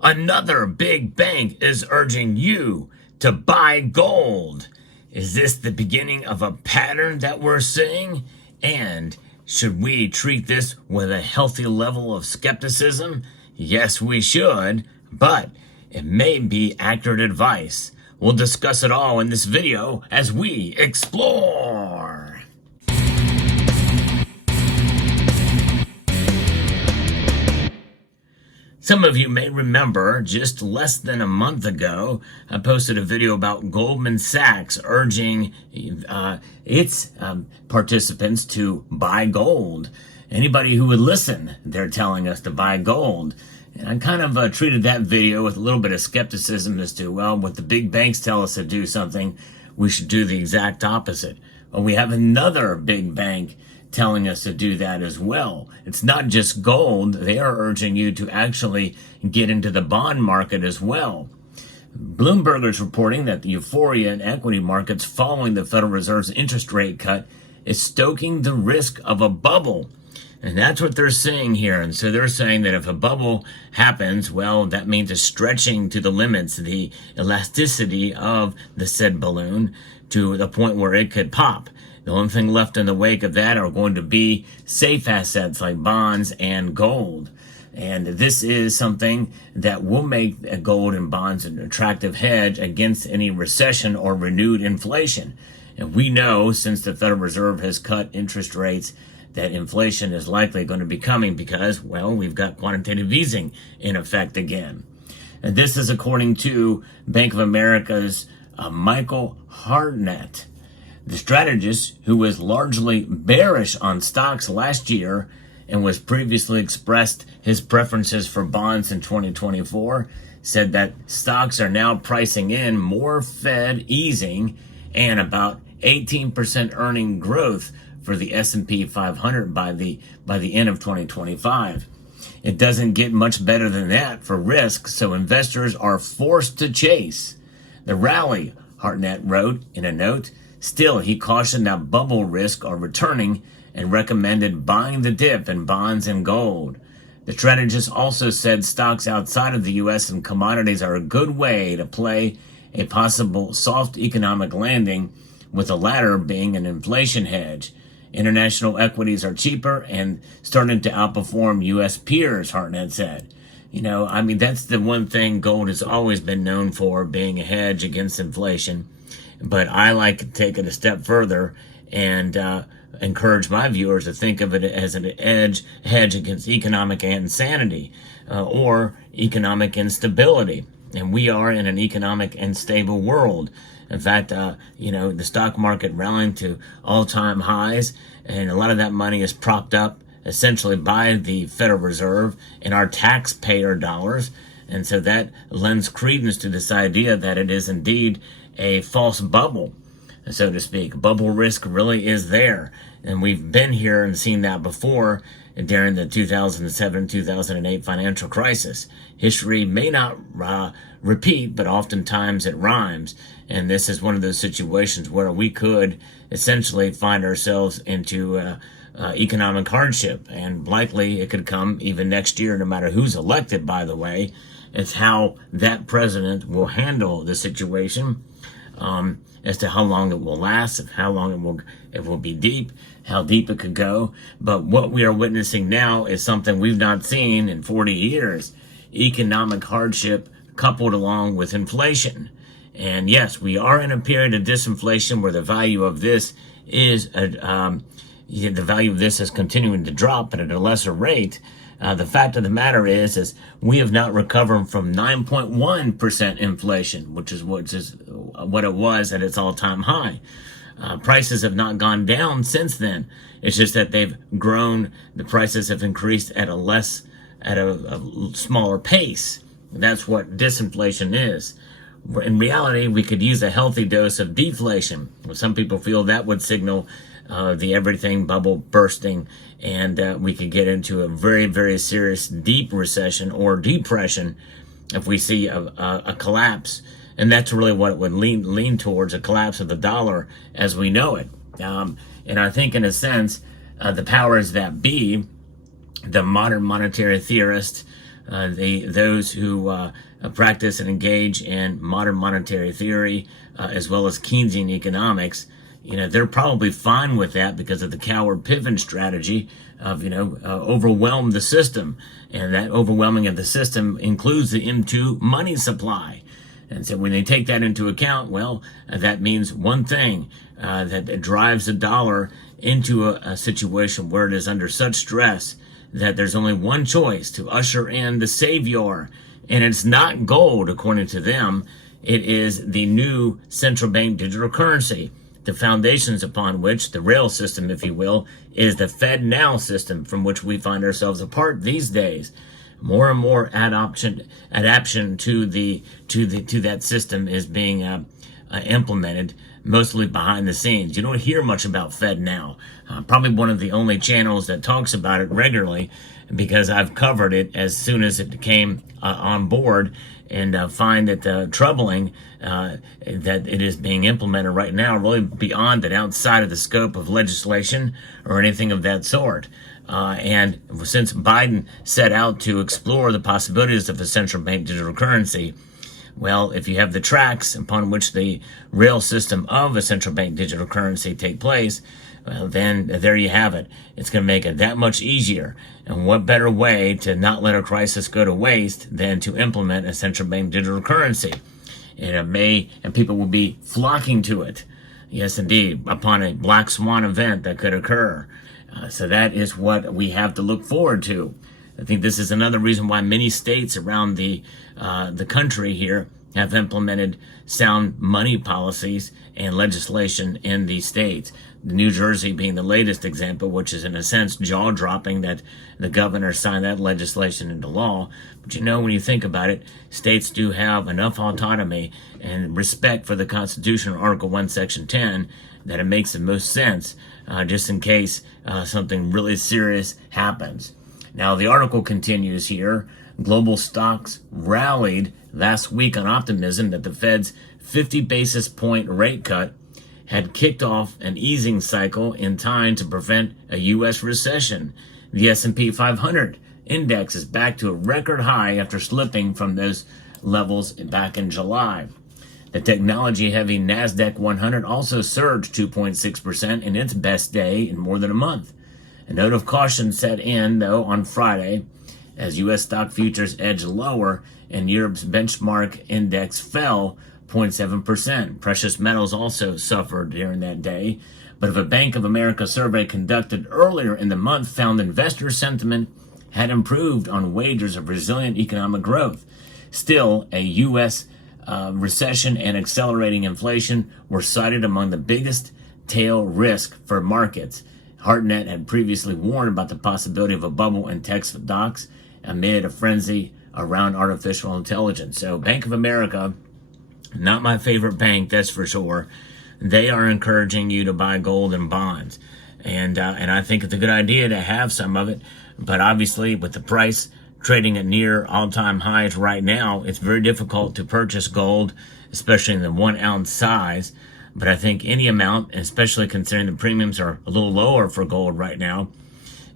Another big bank is urging you to buy gold. Is this the beginning of a pattern that we're seeing? And should we treat this with a healthy level of skepticism? Yes, we should, but it may be accurate advice. We'll discuss it all in this video as we explore. Some of you may remember just less than a month ago, I posted a video about Goldman Sachs urging its participants to buy gold. Anybody who would listen, they're telling us to buy gold. And I kind of treated that video with a little bit of skepticism as to, well, what the big banks tell us to do something, we should do the exact opposite. Well, we have another big bank telling us to do that as well. It's not just gold. They are urging you to actually get into the bond market as well. Bloomberg is reporting that the euphoria in equity markets following the Federal Reserve's interest rate cut is stoking the risk of a bubble. And that's what they're saying here. And so they're saying that if a bubble happens, well, that means a stretching to the limits, the elasticity of the said balloon to the point where it could pop. The only thing left in the wake of that are going to be safe assets like bonds and gold. And this is something that will make gold and bonds an attractive hedge against any recession or renewed inflation. And we know since the Federal Reserve has cut interest rates that inflation is likely going to be coming because, well, we've got quantitative easing in effect again. And this is according to Bank of America's Michael Hartnett. The strategist, who was largely bearish on stocks last year and was previously expressed his preferences for bonds in 2024, said that stocks are now pricing in more Fed easing and about 18% earning growth for the S&P 500 by the end of 2025. It doesn't get much better than that for risk, so investors are forced to chase the rally, Hartnett wrote in a note. Still, he cautioned that bubble risks are returning and recommended buying the dip in bonds and gold. The strategist also said stocks outside of the U.S. and commodities are a good way to play a possible soft economic landing, with the latter being an inflation hedge. International equities are cheaper and starting to outperform U.S. peers, Hartnett said. You know, I mean, that's the one thing gold has always been known for, being a hedge against inflation. But I like to take it a step further and encourage my viewers to think of it as an hedge against economic insanity or economic instability. And we are in an economic unstable world. In fact, the stock market rallying to all-time highs, and a lot of that money is propped up essentially by the Federal Reserve and our taxpayer dollars. And so that lends credence to this idea that it is indeed a false bubble, so to speak. Bubble risk really is there. And we've been here and seen that before during the 2007-2008 financial crisis. History may not repeat, but oftentimes it rhymes. And this is one of those situations where we could essentially find ourselves into economic hardship. And likely it could come even next year, no matter who's elected, by the way. It's how that president will handle the situation, as to how long it will last, how long it will be deep, how deep it could go. But what we are witnessing now is something we've not seen in 40 years: economic hardship coupled along with inflation. And yes, we are in a period of disinflation where the value of this is continuing to drop, but at a lesser rate. The fact of the matter is we have not recovered from 9.1% inflation, which is what it was at its all-time high. Prices have not gone down since then. It's just that they've grown. The prices have increased at a smaller pace. That's what disinflation is. In reality, we could use a healthy dose of deflation. Some people feel that would signal the everything bubble bursting, and we could get into a very, very serious deep recession or depression if we see a collapse. And that's really what it would lean towards, a collapse of the dollar as we know it. And I think in a sense, the powers that be, the modern monetary theorists, those who practice and engage in modern monetary theory, as well as Keynesian economics, they're probably fine with that because of the coward pivot strategy of, overwhelm the system. And that overwhelming of the system includes the M2 money supply. And so when they take that into account, well, that means one thing, that drives the dollar into a situation where it is under such stress that there's only one choice to usher in the savior. And it's not gold, according to them. It is the new central bank digital currency. The foundations upon which, the rail system, if you will, is the Fed Now system from which we find ourselves apart these days. More and more adaptation to that system is being implemented, mostly behind the scenes. You don't hear much about Fed Now. Probably one of the only channels that talks about it regularly, because I've covered it as soon as it came on board, and find it troubling that it is being implemented right now, really beyond and outside of the scope of legislation or anything of that sort. And since Biden set out to explore the possibilities of a central bank digital currency, well, if you have the tracks upon which the rail system of a central bank digital currency take place, well, then there you have it. It's going to make it that much easier. And what better way to not let a crisis go to waste than to implement a central bank digital currency? And people will be flocking to it. Yes, indeed, upon a black swan event that could occur. So that is what we have to look forward to. I think this is another reason why many states around the country here have implemented sound money policies and legislation in these states. New Jersey being the latest example, which is in a sense jaw-dropping that the governor signed that legislation into law. But when you think about it, states do have enough autonomy and respect for the Constitution, Article 1, Section 10, that it makes the most sense, just in case something really serious happens. Now, the article continues here. Global stocks rallied last week on optimism that the Fed's 50 basis point rate cut had kicked off an easing cycle in time to prevent a U.S. recession. The S&P 500 index is back to a record high after slipping from those levels back in July. The technology-heavy NASDAQ 100 also surged 2.6% in its best day in more than a month. A note of caution set in, though, on Friday as U.S. stock futures edged lower and Europe's benchmark index fell 0.7%. Precious metals also suffered during that day. But if a Bank of America survey conducted earlier in the month found investor sentiment had improved on wagers of resilient economic growth, still a U.S. Recession and accelerating inflation were cited among the biggest tail risk for markets. Hartnett had previously warned about the possibility of a bubble in tech stocks amid a frenzy around artificial intelligence. So Bank of America, not my favorite bank, that's for sure. They are encouraging you to buy gold and bonds. And I think it's a good idea to have some of it. But obviously, with the price trading at near all-time highs right now, it's very difficult to purchase gold, especially in the 1 ounce size. But I think any amount, especially considering the premiums are a little lower for gold right now,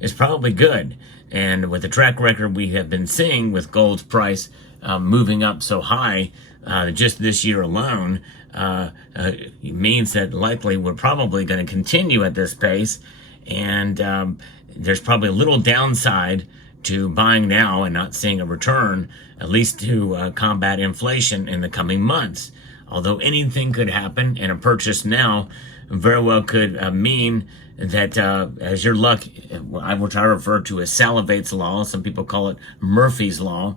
is probably good. And with the track record we have been seeing with gold's price moving up so high just this year alone, it means that likely we're probably going to continue at this pace. And there's probably a little downside to buying now and not seeing a return, at least to combat inflation in the coming months. Although anything could happen, and a purchase now very well could mean that as your luck, which I refer to as Salivate's law, some people call it Murphy's law,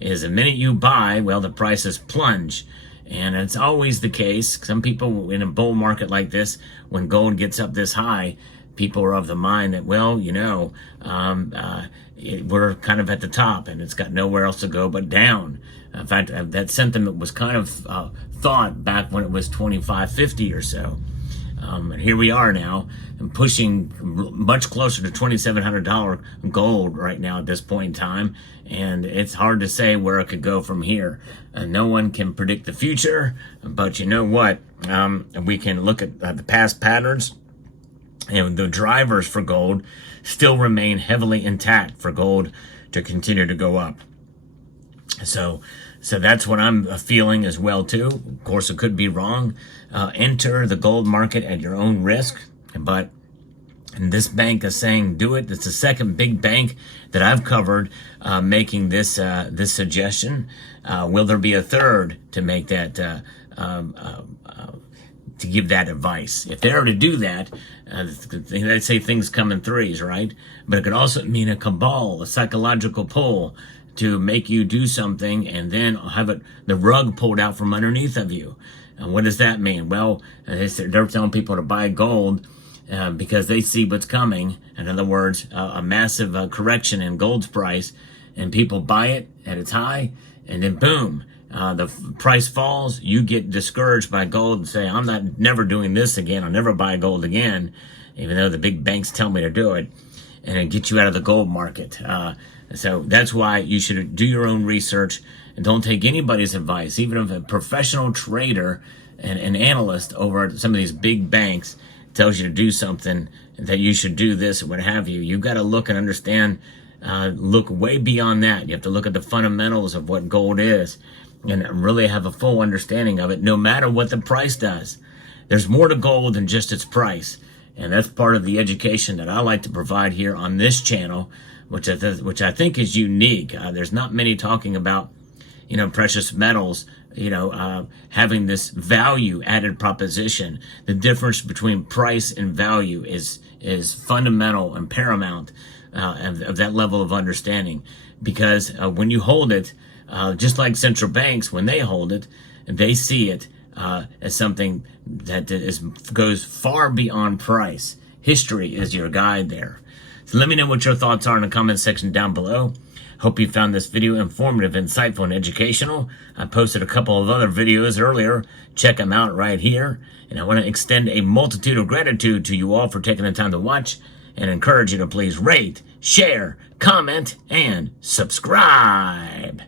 is the minute you buy, well, the prices plunge. And it's always the case. Some people in a bull market like this, when gold gets up this high, people are of the mind that, well, we're kind of at the top and it's got nowhere else to go but down. In fact, that sentiment was kind of thought back when it was 25.50 or so. And here we are now, pushing much closer to $2,700 gold right now at this point in time. And it's hard to say where it could go from here. No one can predict the future, but you know what? We can look at the past patterns, and the drivers for gold still remain heavily intact for gold to continue to go up. So, so that's what I'm feeling as well too. Of course, it could be wrong. Enter the gold market at your own risk, but and this bank is saying do it. It's the second big bank that I've covered making this this suggestion. Will there be a third to make that to give that advice? If they were to do that, they say things come in threes, right? But it could also mean a cabal, a psychological pull to make you do something and then have it the rug pulled out from underneath of you. And what does that mean? Well, they're telling people to buy gold because they see what's coming. In other words, a massive correction in gold's price, and people buy it at its high, and then boom, the price falls. You get discouraged by gold and say, I'm not never doing this again. I'll never buy gold again, even though the big banks tell me to do it, and it gets you out of the gold market. So that's why you should do your own research and don't take anybody's advice, even if a professional trader and an analyst over at some of these big banks tells you to do something, that you should do this or what have you. You've got to look and understand, look way beyond that. You have to look at the fundamentals of what gold is and really have a full understanding of it, no matter what the price does. There's more to gold than just its price. And that's part of the education that I like to provide here on this channel, which I think is unique. There's not many talking about, precious metals, having this value added proposition. The difference between price and value is fundamental and paramount of that level of understanding. Because when you hold it, just like central banks, when they hold it, they see it as something that goes far beyond price. History is your guide there. So let me know what your thoughts are in the comment section down below. Hope you found this video informative, insightful, and educational. I posted a couple of other videos earlier. Check them out right here. And I want to extend a multitude of gratitude to you all for taking the time to watch, and encourage you to please rate, share, comment, and subscribe.